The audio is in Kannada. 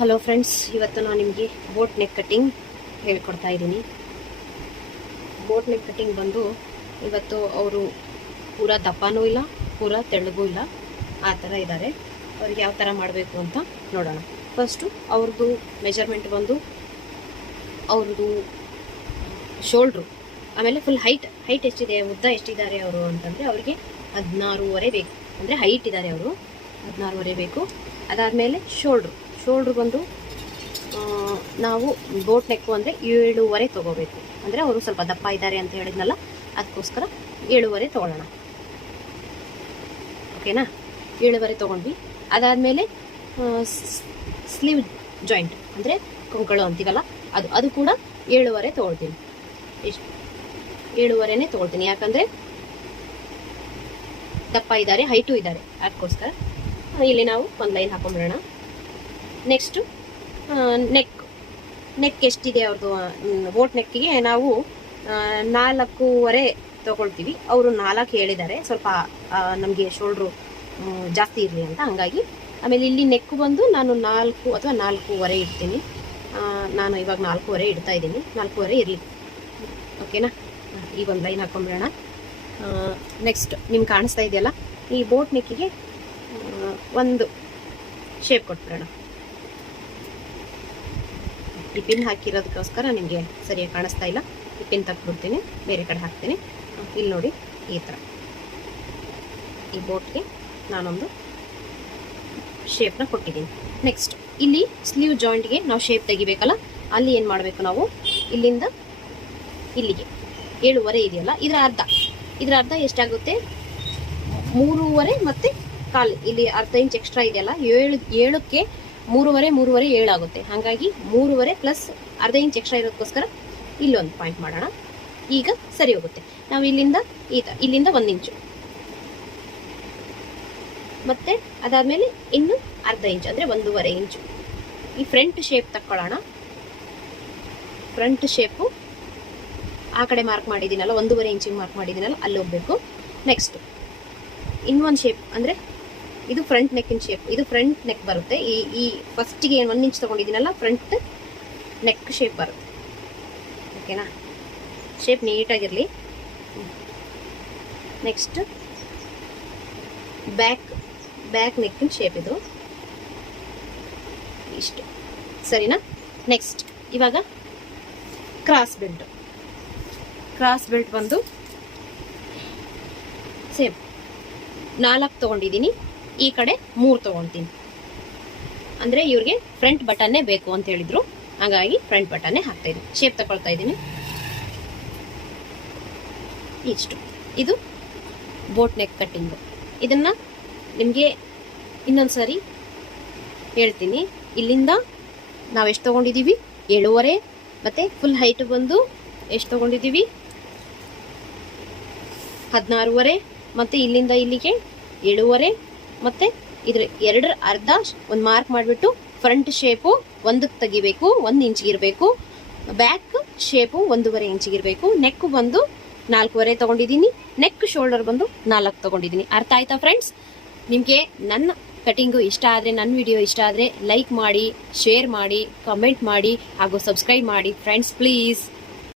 ಹಲೋ ಫ್ರೆಂಡ್ಸ್, ಇವತ್ತು ನಾನು ನಿಮಗೆ ಬೋಟ್ ನೆಕ್ ಕಟ್ಟಿಂಗ್ ಹೇಳ್ಕೊಡ್ತಾ ಇದ್ದೀನಿ. ಬೋಟ್ ನೆಕ್ ಕಟ್ಟಿಂಗ್ ಬಂದು ಇವತ್ತು ಅವರು ಪೂರಾ ದಪ್ಪನೂ ಇಲ್ಲ, ಪೂರಾ ತೆಳ್ಳಗೂ ಇಲ್ಲ, ಆ ಥರ ಇದ್ದಾರೆ. ಅವ್ರಿಗೆ ಯಾವ ಥರ ಮಾಡಬೇಕು ಅಂತ ನೋಡೋಣ. ಫಸ್ಟು ಅವ್ರದ್ದು ಮೆಜರ್ಮೆಂಟ್ ಬಂದು ಅವ್ರದ್ದು ಶೋಲ್ಡ್ರು, ಆಮೇಲೆ ಫುಲ್ ಹೈಟ್ ಎಷ್ಟಿದೆ, ಉದ್ದ ಎಷ್ಟಿದ್ದಾರೆ ಅವರು ಅಂತಂದರೆ ಅವರಿಗೆ 16.5 ಬೇಕು. ಅಂದರೆ ಹೈಟ್ ಇದ್ದಾರೆ ಅವರು, 16.5 ಬೇಕು. ಅದಾದಮೇಲೆ ಶೋಲ್ಡ್ರು ಬಂದು ನಾವು ಬೋಟ್ ನೆಕ್ಕು ಅಂದರೆ 7.5 ತೊಗೋಬೇಕು. ಅಂದರೆ ಅವರು ಸ್ವಲ್ಪ ದಪ್ಪ ಇದ್ದಾರೆ ಅಂತ ಹೇಳಿದ್ನಲ್ಲ, ಅದಕ್ಕೋಸ್ಕರ 7.5 ತೊಗೊಳ್ಳೋಣ. ಓಕೆನಾ? 7.5 ತೊಗೊಂಡ್ವಿ. ಅದಾದಮೇಲೆ ಸ್ಲೀವ್ ಜಾಯಿಂಟ್ ಅಂದರೆ ಕೊಂಕಳು ಅಂತೀವಲ್ಲ, ಅದು ಕೂಡ 7.5 ತೊಗೊಳ್ತೀನಿ. ಎಷ್ಟು? 7.5ನೇ ತೊಗೊಳ್ತೀನಿ. ಯಾಕಂದರೆ ದಪ್ಪ ಇದ್ದಾರೆ, ಹೈಟು ಇದ್ದಾರೆ, ಅದಕ್ಕೋಸ್ಕರ ಇಲ್ಲಿ ನಾವು ಒಂದು ಲೈನ್ ಹಾಕೊಂಡ್ಬಿಡೋಣ. ನೆಕ್ಸ್ಟು ನೆಕ್ ಎಷ್ಟಿದೆ ಅವ್ರದ್ದು, ಬೋಟ್ ನೆಕ್ಕಿಗೆ ನಾವು 4.5 ತೊಗೊಳ್ತೀವಿ. ಅವರು 4 ಹೇಳಿದ್ದಾರೆ, ಸ್ವಲ್ಪ ನಮಗೆ ಶೋಲ್ಡ್ರು ಜಾಸ್ತಿ ಇರಲಿ ಅಂತ, ಹಂಗಾಗಿ. ಆಮೇಲೆ ಇಲ್ಲಿ ನೆಕ್ಕು ಬಂದು ನಾನು 4 ಅಥವಾ 4.5 ಇಡ್ತೀನಿ. ನಾನು ಇವಾಗ 4.5 ಇಡ್ತಾ ಇದ್ದೀನಿ. 4.5 ಇರಲಿ. ಓಕೆನಾ? ಈಗ ಒಂದು ಲೈನ್ ಹಾಕೊಂಡ್ಬಿಡೋಣ. ನೆಕ್ಸ್ಟ್ ನಿಮ್ಗೆ ಕಾಣಿಸ್ತಾ ಇದೆಯಲ್ಲ, ಈ ಬೋಟ್ ನೆಕ್ಕಿಗೆ ಒಂದು ಶೇಪ್ ಕೊಟ್ಬಿಡೋಣ. ಈ ಪಿನ್ ಹಾಕಿರೋದಕ್ಕೋಸ್ಕರ ನಿಮಗೆ ಸರಿಯಾಗಿ ಕಾಣಿಸ್ತಾ ಇಲ್ಲ. ಈ ಪಿನ್ ತೆಗೆದ್ಬಿಡ್ತೀನಿ, ಬೇರೆ ಕಡೆ ಹಾಕ್ತೀನಿ. ಇಲ್ಲಿ ನೋಡಿ, ಈ ಥರ ಈ ಬೋಟ್ಗೆ ನಾನೊಂದು ಶೇಪ್ನ ಕೊಟ್ಟಿದ್ದೀನಿ. ನೆಕ್ಸ್ಟ್ ಇಲ್ಲಿ ಸ್ಲೀವ್ ಜಾಯಿಂಟ್ಗೆ ನಾವು ಶೇಪ್ ತೆಗಿಬೇಕಲ್ಲ, ಅಲ್ಲಿ ಏನು ಮಾಡಬೇಕು ನಾವು, ಇಲ್ಲಿಂದ ಇಲ್ಲಿಗೆ 7.5 ಇದೆಯಲ್ಲ, ಇದರ ಅರ್ಧ ಎಷ್ಟಾಗುತ್ತೆ? 3.5 ಮತ್ತು ಕಾಲು. ಇಲ್ಲಿ ಅರ್ಧ ಇಂಚ್ ಎಕ್ಸ್ಟ್ರಾ ಇದೆಯಲ್ಲ, 7ಕ್ಕೆ 3.5 7 ಆಗುತ್ತೆ. ಹಾಗಾಗಿ 3.5 ಪ್ಲಸ್ ಅರ್ಧ ಇಂಚ್ ಎಕ್ಸ್ಟ್ರಾ ಇರೋದಕ್ಕೋಸ್ಕರ ಇಲ್ಲೊಂದು ಪಾಯಿಂಟ್ ಮಾಡೋಣ. ಈಗ ಸರಿ ಹೋಗುತ್ತೆ. ನಾವು ಇಲ್ಲಿಂದ 1 ಇಂಚು, ಮತ್ತೆ ಅದಾದಮೇಲೆ ಇನ್ನು ಅರ್ಧ ಇಂಚ್ ಅಂದರೆ 1.5 ಇಂಚು. ಈ ಫ್ರಂಟ್ ಶೇಪ್ ತಕ್ಕೊಳ್ಳೋಣ. ಫ್ರಂಟ್ ಶೇಪು ಆ ಕಡೆ ಮಾರ್ಕ್ ಮಾಡಿದ್ದೀನಲ್ಲ, 1.5 ಇಂಚಿಗೆ ಮಾರ್ಕ್ ಮಾಡಿದ್ದೀನಲ್ಲ, ಅಲ್ಲಿ ಹೋಗಬೇಕು. ನೆಕ್ಸ್ಟ್ ಇನ್ನೊಂದು ಶೇಪ್ ಅಂದರೆ ಇದು ಫ್ರಂಟ್ ನೆಕ್ಕಿನ ಶೇಪ್. ಇದು ಫ್ರಂಟ್ ನೆಕ್ ಬರುತ್ತೆ. ಈ ಫಸ್ಟಿಗೆ 1 ಇಂಚ್ ತೊಗೊಂಡಿದ್ದೀನಲ್ಲ, ಫ್ರಂಟ್ ನೆಕ್ ಶೇಪ್ ಬರುತ್ತೆ. ಓಕೆನಾ? ಶೇಪ್ ನೀಟಾಗಿರಲಿ. ನೆಕ್ಸ್ಟ್ ಬ್ಯಾಕ್ ನೆಕ್ಕಿನ ಶೇಪ್ ಇದು. ಇಷ್ಟು ಸರಿನಾ? ನೆಕ್ಸ್ಟ್ ಇವಾಗ ಕ್ರಾಸ್ ಬೆಲ್ಟ್ ಬಂದು ಸೇಮ್ 4 ತೊಗೊಂಡಿದ್ದೀನಿ, ಈ ಕಡೆ 3 ತೊಗೊಳ್ತೀನಿ. ಅಂದರೆ ಇವ್ರಿಗೆ ಫ್ರಂಟ್ ಬಟನ್ನೇ ಬೇಕು ಅಂತ ಹೇಳಿದ್ರು, ಹಾಗಾಗಿ ಫ್ರಂಟ್ ಬಟನ್ನೇ ಹಾಕ್ತಾ ಇದ್ದೀನಿ. ಶೇಪ್ ತಗೊಳ್ತಾ ಇದ್ದೀನಿ. ಇಷ್ಟು ಇದು ಬೋಟ್ ನೆಕ್ ಕಟ್ಟಿಂಗು. ಇದನ್ನು ನಿಮಗೆ ಇನ್ನೊಂದು ಸಾರಿ ಹೇಳ್ತೀನಿ. ಇಲ್ಲಿಂದ ನಾವು ಎಷ್ಟು ತೊಗೊಂಡಿದ್ದೀವಿ? 7.5. ಮತ್ತು ಫುಲ್ ಹೈಟ್ ಬಂದು ಎಷ್ಟು ತೊಗೊಂಡಿದ್ದೀವಿ? 16.5. ಮತ್ತು ಇಲ್ಲಿಂದ ಇಲ್ಲಿಗೆ 7.5. ಮತ್ತು ಇದ್ರ 2 ಅರ್ಧ ಒಂದು ಮಾರ್ಕ್ ಮಾಡಿಬಿಟ್ಟು ಫ್ರಂಟ್ ಶೇಪು 1ಕ್ಕೆ ತೆಗಿಬೇಕು, 1 ಇಂಚಿಗಿರಬೇಕು. Back shape 1.5 ಇಂಚಿಗಿರಬೇಕು. ನೆಕ್ಕು ಬಂದು 4.5 ತೊಗೊಂಡಿದ್ದೀನಿ. ನೆಕ್ ಶೋಲ್ಡರ್ ಬಂದು 4 ತೊಗೊಂಡಿದ್ದೀನಿ. ಅರ್ಥ ಆಯ್ತಾ ಫ್ರೆಂಡ್ಸ್? ನಿಮಗೆ ನನ್ನ ಕಟಿಂಗು ಇಷ್ಟ ಆದರೆ, ನನ್ನ ವಿಡಿಯೋ ಇಷ್ಟ ಆದರೆ ಲೈಕ್ ಮಾಡಿ, ಶೇರ್ ಮಾಡಿ, ಕಮೆಂಟ್ ಮಾಡಿ ಹಾಗೂ ಸಬ್ಸ್ಕ್ರೈಬ್ ಮಾಡಿ ಫ್ರೆಂಡ್ಸ್, ಪ್ಲೀಸ್.